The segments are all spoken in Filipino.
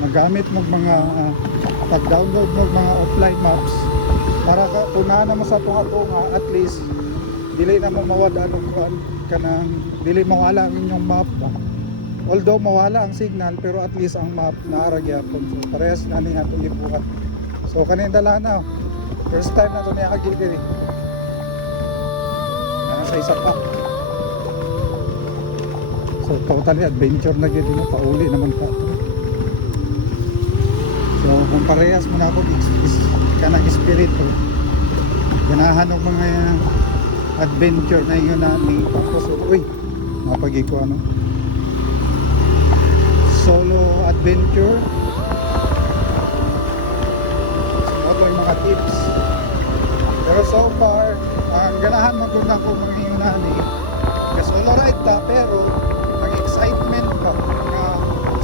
magamit mo mga pag-download mo mga offline maps para ka punahan mo sa tunga-tunga, at least dili na mo mawala kuan kanang dili mawala ang inyong map ba. Although mawala ang signal, pero at least ang map naara gyapon. So parehas na ni atong gibuhat. So kanin dala na first time na to niya agi diri sa isa pa. So totally adventure na gyud no, pauli naman pa to. So kung parehas mo na ako kanang espiritu ganahan og mga adventure na yun na ni Pampos. Uy mapagi ko ano solo adventure. So ito yung mga tips, pero so far ang ganahan magkuna ko mga yun na ni solo ride ta, pero ang excitement ka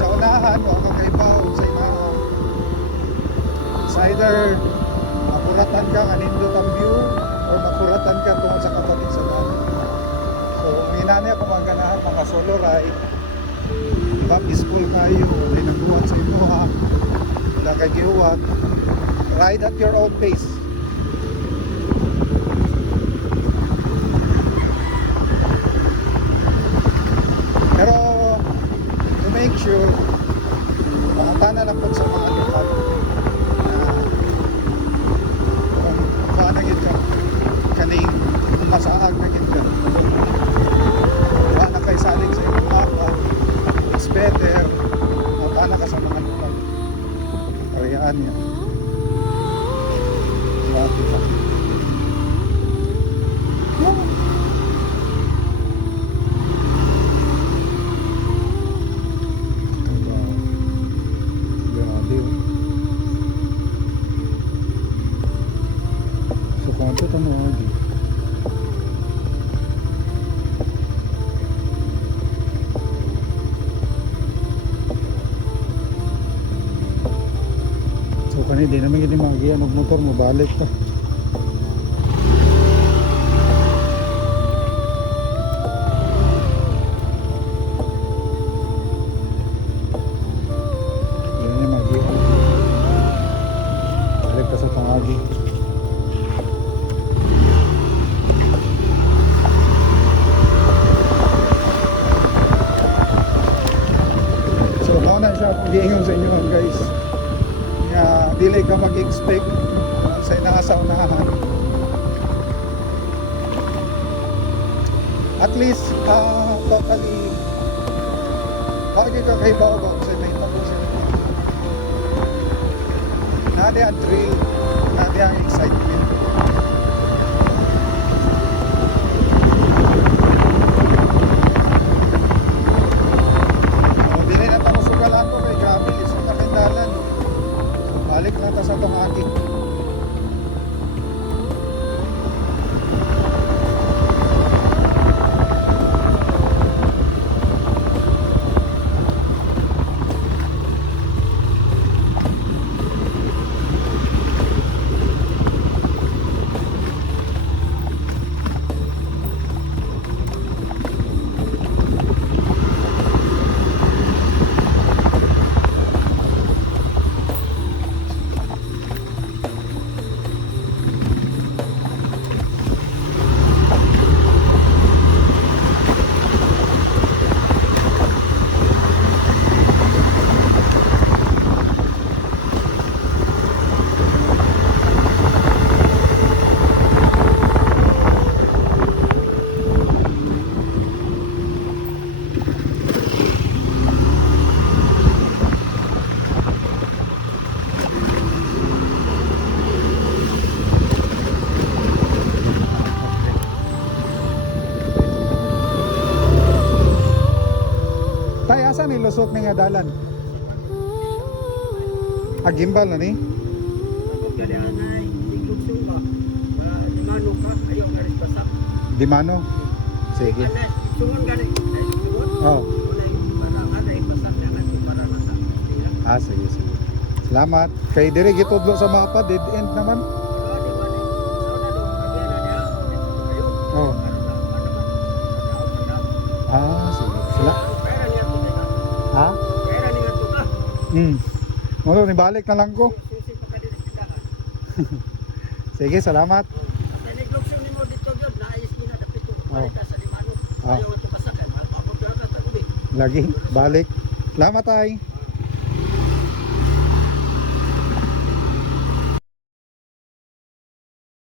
sa unahan o kakaibaw sa imahaw. It's either makuratan ka kanindot ang view o makuratan ka tungkol sa kapatid sa dami. So minani ako maganahan mga solo ride, diba peaceful kayo, hindi nagbuhat sa imo ha, wala kay gihuwat, ride at your own pace. Pero to make sure makatana lang po sa mga lokal kung paano yun ka kaning masaag na yun ka wala na kay saling sa iyong mapa. It's better makatana ka sa mga lokal, karayaan yan diba? So kanina di naman yung magiyan og motor mo balik pa. Yan yung magiyan. Balik ka sa pangagi. So ako na siya pag-iingon sa inyo guys. Dili ka mag-expect sa inasa unahan. At least totally lagi ka kay bago sa may tapo sa nade ang thrill, nade ang excitement. Dili na tamo sugalan ko kay grabe sa kakindalan. Balik na ta sa itong ating asa ni lusot ni nga dalan? Agimbal na ni? Dimano? Sige. Oh. Sige, sige. Salamat. Kay dire gitudlo sa mapa, dead end naman. Oh. Sige. Ha? Ano, nibalik na lang ko. Susi pa ka din sa tindahan. Sige, salamat. Sa negosyo ni mo dito yun, naayos mo na dapat ito. Balik ka sa limano. Oh. Ayaw ito pasakan. Mapapapira ka sa gabi. Lagi, balik. Salamat ay.